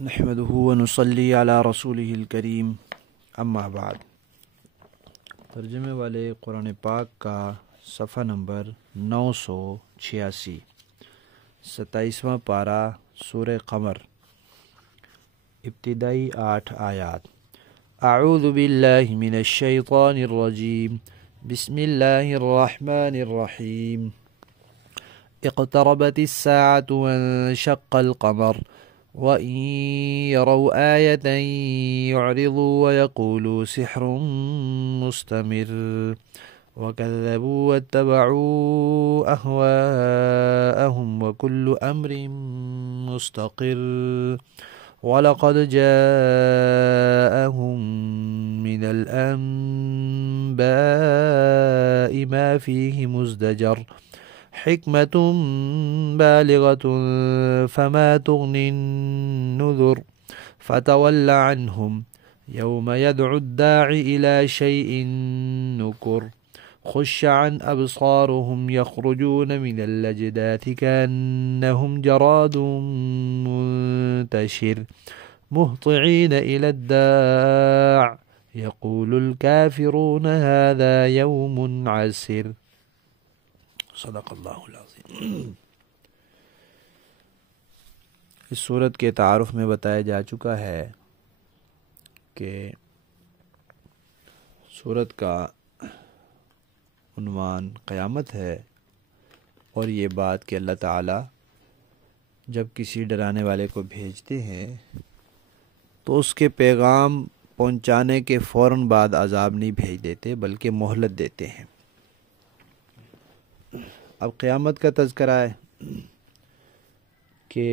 نحمده ونصلي على رسوله الکریم اما بعد۔ ترجمے والے قرآن پاک کا صفحہ نمبر 986، 27واں پارہ سورہ قمر، ابتدائی 8 آیات۔ اعوذ باللہ من الشیطان الرجیم، بسم اللہ الرحمن الرحیم۔ اقتربت الساعة وانشق القمر وَإِن يَرَوْا آيَةً يُعْرِضُوا وَيَقُولُوا سِحْرٌ مُسْتَمِرٌّ وَكَذَّبُوا وَاتَّبَعُوا أَهْوَاءَهُمْ وَكُلُّ أَمْرٍ مُسْتَقِرٌّ وَلَقَدْ جَاءَهُم مِّنَ الْأَنبَاءِ مَا فِيهِ مُزْدَجَرٌ حکمة بالغة فما تغني النذر فتول عنهم يوم يدعو الداعي إلى شيء نكر خش عن أبصارهم يخرجون من الأجداث كأنهم جراد منتشر مهطعين إلى الداع يقول الكافرون هذا يوم عسر۔ صدق اللہ العظیم۔ اس صورت کے تعارف میں بتایا جا چکا ہے کہ صورت کا عنوان قیامت ہے، اور یہ بات کہ اللہ تعالیٰ جب کسی ڈرانے والے کو بھیجتے ہیں تو اس کے پیغام پہنچانے کے فوراً بعد عذاب نہیں بھیج دیتے بلکہ مہلت دیتے ہیں۔ اب قیامت کا تذکرہ ہے کہ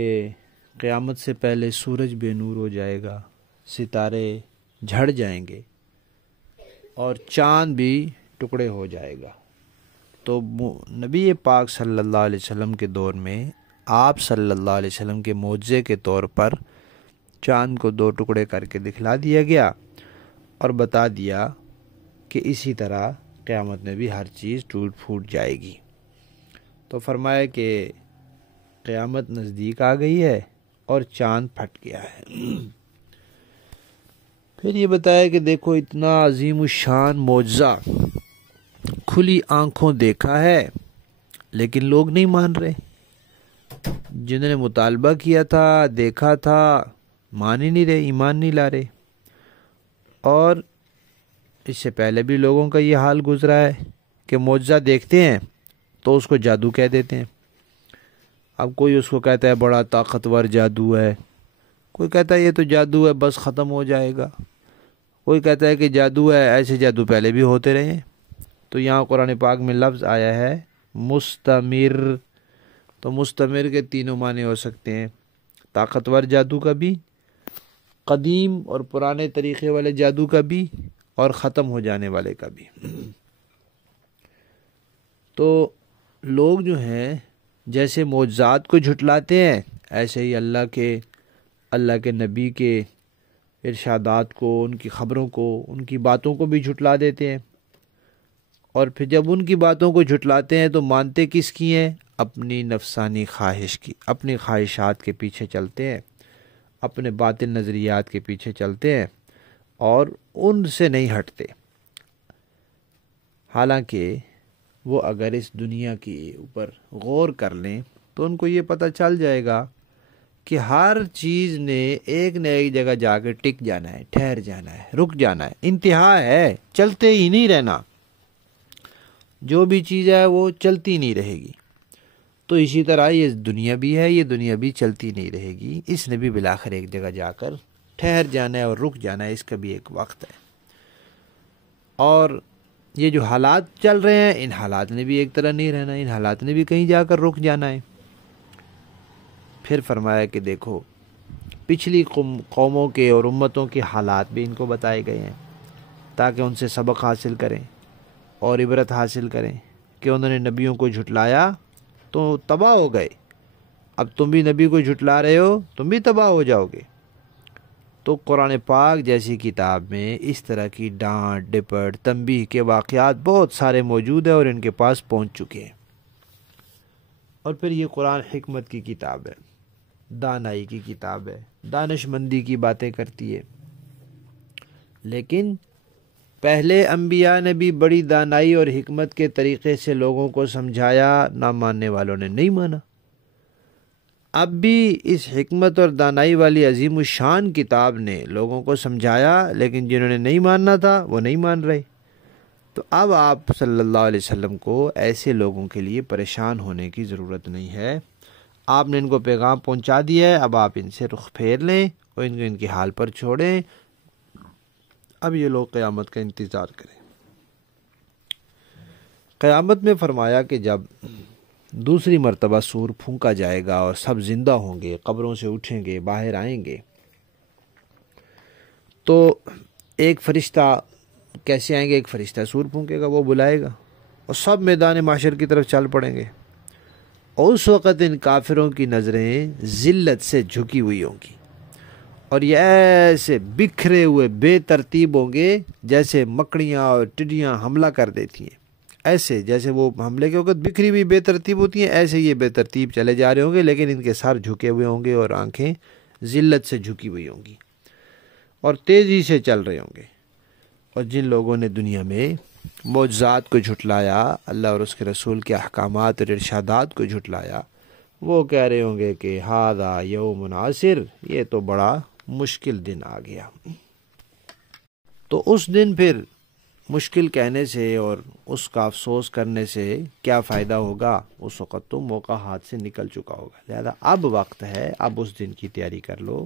قیامت سے پہلے سورج بے نور ہو جائے گا، ستارے جھڑ جائیں گے اور چاند بھی ٹکڑے ہو جائے گا۔ تو نبی پاک صلی اللہ علیہ وسلم کے دور میں آپ صلی اللہ علیہ وسلم کے معجزے کے طور پر چاند کو 2 ٹکڑے کر کے دکھلا دیا گیا اور بتا دیا کہ اسی طرح قیامت میں بھی ہر چیز ٹوٹ پھوٹ جائے گی۔ تو فرمایا کہ قیامت نزدیک آ گئی ہے اور چاند پھٹ گیا ہے۔ پھر یہ بتایا کہ دیکھو اتنا عظیم الشان معجزہ کھلی آنکھوں دیکھا ہے لیکن لوگ نہیں مان رہے۔ جنہوں نے مطالبہ کیا تھا، دیکھا تھا، مان ہی نہیں رہے، ایمان نہیں لا رہے۔ اور اس سے پہلے بھی لوگوں کا یہ حال گزرا ہے کہ معجزہ دیکھتے ہیں تو اس کو جادو کہہ دیتے ہیں۔ اب کوئی اس کو کہتا ہے بڑا طاقتور جادو ہے، کوئی کہتا ہے یہ تو جادو ہے بس ختم ہو جائے گا، کوئی کہتا ہے کہ جادو ہے، ایسے جادو پہلے بھی ہوتے رہے ہیں۔ تو یہاں قرآن پاک میں لفظ آیا ہے مستمر، تو مستمر کے 3 معنی ہو سکتے ہیں، طاقتور جادو کا بھی، قدیم اور پرانے طریقے والے جادو کا بھی، اور ختم ہو جانے والے کا بھی۔ تو لوگ جو ہیں جیسے معجزات کو جھٹلاتے ہیں، ایسے ہی اللہ کے نبی کے ارشادات کو، ان کی خبروں کو، ان کی باتوں کو بھی جھٹلا دیتے ہیں۔ اور پھر جب ان کی باتوں کو جھٹلاتے ہیں تو مانتے کس کی ہیں؟ اپنی نفسانی خواہش کی، اپنی خواہشات کے پیچھے چلتے ہیں، اپنے باطل نظریات کے پیچھے چلتے ہیں اور ان سے نہیں ہٹتے۔ حالانکہ وہ اگر اس دنیا کے اوپر غور کر لیں تو ان کو یہ پتہ چل جائے گا کہ ہر چیز نے ایک نہ ایک جگہ جا کے ٹک جانا ہے، ٹھہر جانا ہے، رک جانا ہے، انتہا ہے، چلتے ہی نہیں رہنا۔ جو بھی چیز ہے وہ چلتی نہیں رہے گی۔ تو اسی طرح یہ دنیا بھی ہے، یہ دنیا بھی چلتی نہیں رہے گی، اس نے بھی بالآخر ایک جگہ جا کر ٹھہر جانا ہے اور رک جانا ہے، اس کا بھی ایک وقت ہے۔ اور یہ جو حالات چل رہے ہیں ان حالات نے بھی ایک طرح نہیں رہنا، ان حالات نے بھی کہیں جا کر رک جانا ہے۔ پھر فرمایا کہ دیکھو پچھلی قوموں کے اور امتوں کے حالات بھی ان کو بتائے گئے ہیں تاکہ ان سے سبق حاصل کریں اور عبرت حاصل کریں کہ انہوں نے نبیوں کو جھٹلایا تو تباہ ہو گئے، اب تم بھی نبی کو جھٹلا رہے ہو، تم بھی تباہ ہو جاؤ گے۔ تو قرآن پاک جیسی کتاب میں اس طرح کی ڈانٹ ڈپٹ تنبیہ کے واقعات بہت سارے موجود ہیں اور ان کے پاس پہنچ چکے ہیں۔ اور پھر یہ قرآن حکمت کی کتاب ہے، دانائی کی کتاب ہے، دانش مندی کی باتیں کرتی ہے، لیکن پہلے انبیاء نے بھی بڑی دانائی اور حکمت کے طریقے سے لوگوں کو سمجھایا، نہ ماننے والوں نے نہیں مانا۔ اب بھی اس حکمت اور دانائی والی عظیم الشان کتاب نے لوگوں کو سمجھایا، لیکن جنہوں نے نہیں ماننا تھا وہ نہیں مان رہے۔ تو اب آپ صلی اللہ علیہ وسلم کو ایسے لوگوں کے لیے پریشان ہونے کی ضرورت نہیں ہے، آپ نے ان کو پیغام پہنچا دیا ہے، اب آپ ان سے رخ پھیر لیں اور ان کو ان کے حال پر چھوڑیں۔ اب یہ لوگ قیامت کا انتظار کریں۔ قیامت میں فرمایا کہ جب دوسری مرتبہ سور پھونکا جائے گا اور سب زندہ ہوں گے، قبروں سے اٹھیں گے، باہر آئیں گے، تو ایک فرشتہ کیسے آئیں گے؟ ایک فرشتہ سور پھونکے گا، وہ بلائے گا اور سب میدان محشر کی طرف چل پڑیں گے، اور اس وقت ان کافروں کی نظریں ذلت سے جھکی ہوئی ہوں گی، اور یہ ایسے بکھرے ہوئے بے ترتیب ہوں گے جیسے مکڑیاں اور ٹڈیاں حملہ کر دیتی ہیں، ایسے جیسے وہ حملے کے وقت بکھری ہوئی بے ترتیب ہوتی ہیں، ایسے یہ بے ترتیب چلے جا رہے ہوں گے، لیکن ان کے سر جھکے ہوئے ہوں گے اور آنکھیں ذلت سے جھکی ہوئی ہوں گی اور تیزی سے چل رہے ہوں گے۔ اور جن لوگوں نے دنیا میں معجزات کو جھٹلایا، اللہ اور اس کے رسول کے احکامات اور ارشادات کو جھٹلایا، وہ کہہ رہے ہوں گے کہ ہاذا یوم عسر، یہ تو بڑا مشکل دن آ گیا۔ تو اس دن پھر مشکل کہنے سے اور اس کا افسوس کرنے سے کیا فائدہ ہوگا؟ اس وقت تو موقع ہاتھ سے نکل چکا ہوگا، لہذا اب وقت ہے، اب اس دن کی تیاری کر لو،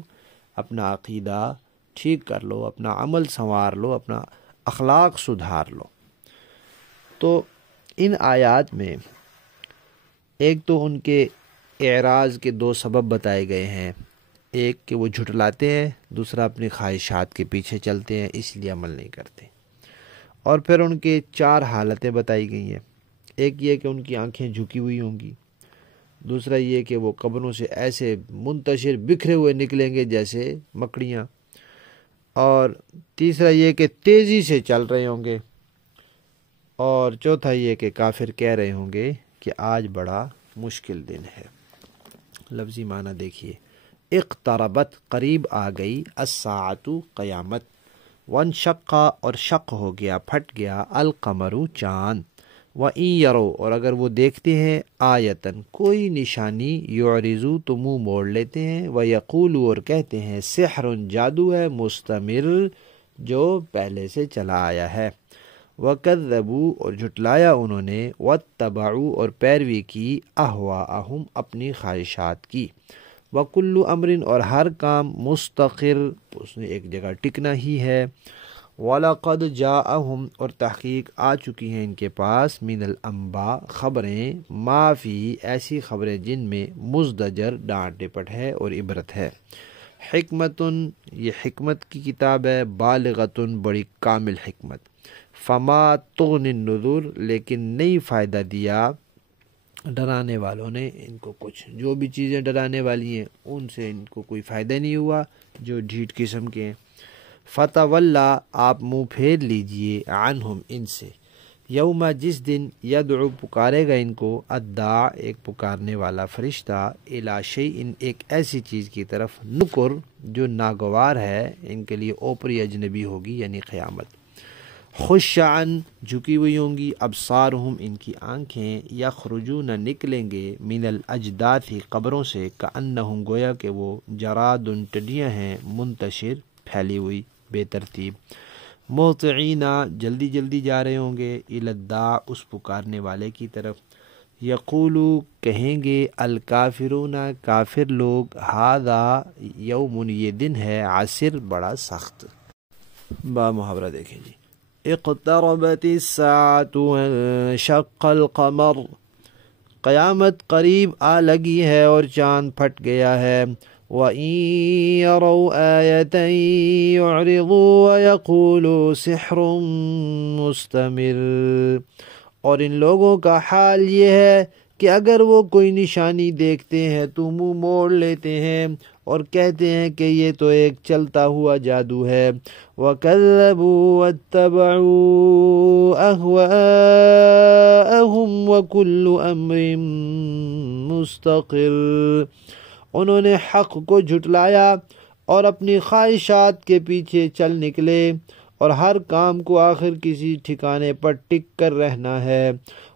اپنا عقیدہ ٹھیک کر لو، اپنا عمل سنوار لو، اپنا اخلاق سدھار لو۔ تو ان آیات میں ایک تو ان کے اعراض کے دو سبب بتائے گئے ہیں، ایک کہ وہ جھٹلاتے ہیں، دوسرا اپنی خواہشات کے پیچھے چلتے ہیں، اس لیے عمل نہیں کرتے، اور پھر ان کے چار حالتیں بتائی گئی ہیں۔ ایک یہ کہ ان کی آنکھیں جھکی ہوئی ہوں گی، دوسرا یہ کہ وہ قبروں سے ایسے منتشر بکھرے ہوئے نکلیں گے جیسے مکڑیاں، اور تیسرا یہ کہ تیزی سے چل رہے ہوں گے، اور چوتھا یہ کہ کافر کہہ رہے ہوں گے کہ آج بڑا مشکل دن ہے۔ لفظی معنی دیکھیے، اقتربت قریب آ گئی، الساعۃ قیامت، وانشقا اور شق ہو گیا، پھٹ گیا، القمر چاند، وَإِن يَرَوْا اور اگر وہ دیکھتے ہیں، آیتن کوئی نشانی، یعرضوا تو منہ موڑ لیتے ہیں، وَيَقُولُوا اور کہتے ہیں، سحر جادو ہے، مستمر جو پہلے سے چلا آیا ہے، وَكَذَّبُوا اور جھٹلایا انہوں نے، وَاتَّبَعُوا اور پیروی کی، أَهْوَاءَهُمْ اپنی خواہشات کی، وَكُلُّ أَمْرٍ اور ہر کام، مستقر اس نے ایک جگہ ٹکنا ہی ہے، وَلَقَدْ جَاءَهُمْ اور تحقیق آ چکی ہیں ان کے پاس، مِنَ الْأَنْبَاء خبریں، ما فی ایسی خبریں جن میں مزدجر ڈانٹ ڈپٹ ہے اور عبرت ہے، حکمتن یہ حکمت کی کتاب ہے، بالغتن بڑی کامل حکمت، فما تغنی النذر لیکن نہیں فائدہ دیا ڈرانے والوں نے ان کو کچھ، جو بھی چیزیں ڈرانے والی ہیں ان سے ان کو کوئی فائدہ نہیں ہوا جو ڈھیٹ قسم کے ہیں۔ فتولا آپ منہ پھیر لیجئے، عنہم ان سے، یوم جس دن، یدعو پکارے گا ان کو، الداع ایک پکارنے والا فرشتہ، الی شیء ایک ایسی چیز کی طرف، نکر جو ناگوار ہے ان کے لیے، اوپری اجنبی ہوگی یعنی قیامت، خشعن جھکی ہوئی ہوں گی، ابصارہم ان کی آنکھیں، یخرجون نکلیں گے، من الاجداث قبروں سے، کأنہم گویا کہ وہ جراد ٹڈیاں ہیں، منتشر پھیلی ہوئی بے ترتیب، مہطعین جلدی جلدی جا رہے ہوں گے، الی الداع اس پکارنے والے کی طرف، یقولو کہیں گے، الکافرون کافر لوگ، ھذا یوم یہ دن ہے، عسر بڑا سخت۔ با محاورہ دیکھیں جی، اقتربت الساعة وانشق القمر، قیامت قریب آ لگی ہے اور چاند پھٹ گیا ہے، وَإِن يَرَوْا آيَةً يُعْرِضُوا وَيَقُولُوا سِحْرٌ مُسْتَمِرٌ اور ان لوگوں کا حال یہ ہے کہ اگر وہ کوئی نشانی دیکھتے ہیں تو منہ موڑ لیتے ہیں اور کہتے ہیں کہ یہ تو ایک چلتا ہوا جادو ہے، وَكَذَّبُوا وَاتَّبَعُوا أَهْوَاءَهُمْ وَكُلُّ أَمْرٍ مُسْتَقِرٌ انہوں نے حق کو جھٹلایا اور اپنی خواہشات کے پیچھے چل نکلے، اور ہر کام کو آخر کسی ٹھکانے پر ٹک کر رہنا ہے۔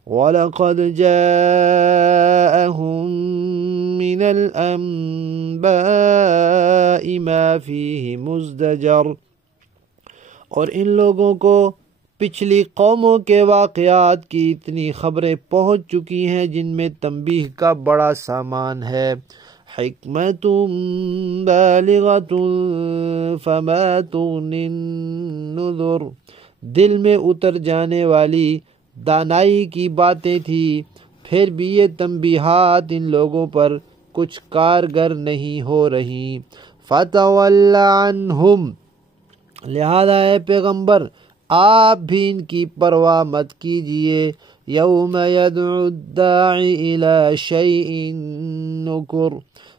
وَلَقَدْ جَاءَهُم مِّنَ الْأَنبَاءِ مَا فِيهِ مُزْدَجَرٌ، اور ان لوگوں کو پچھلی قوموں کے واقعات کی اتنی خبریں پہنچ چکی ہیں جن میں تنبیہ کا بڑا سامان ہے۔ حکمت بالغۃ فما تغنی النذر، دل میں اتر جانے والی دانائی کی باتیں تھی، پھر بھی یہ تنبیہات ان لوگوں پر کچھ کارگر نہیں ہو رہی۔ فتول عنہم، لہذا اے پیغمبر آپ بھی ان کی پرواہ مت کیجیے۔ یوم یدعو الداعی الی شیء نکر،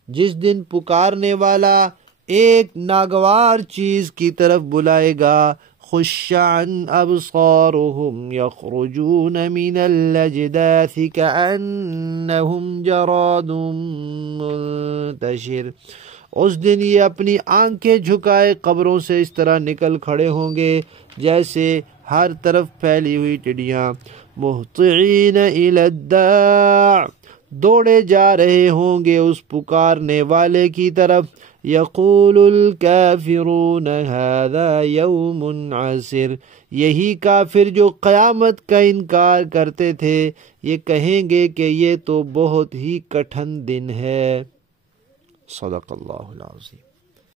جس دن پکارنے والا ایک ناگوار چیز کی طرف بلائے گا۔ خش عن ابصارهم یخرجون من الاجداث کأنهم جراد منتشر، اس دن یہ اپنی آنکھیں جھکائے قبروں سے اس طرح نکل کھڑے ہوں گے جیسے ہر طرف پھیلی ہوئی ٹڈیاں۔ مہطعین الی الداع، دوڑے جا رہے ہوں گے اس پکارنے والے کی طرف۔ یقول الکافرون ھذا یوم عسر، یہی کافر جو قیامت کا انکار کرتے تھے یہ کہیں گے کہ یہ تو بہت ہی کٹھن دن ہے۔ صدق اللہ العظیم۔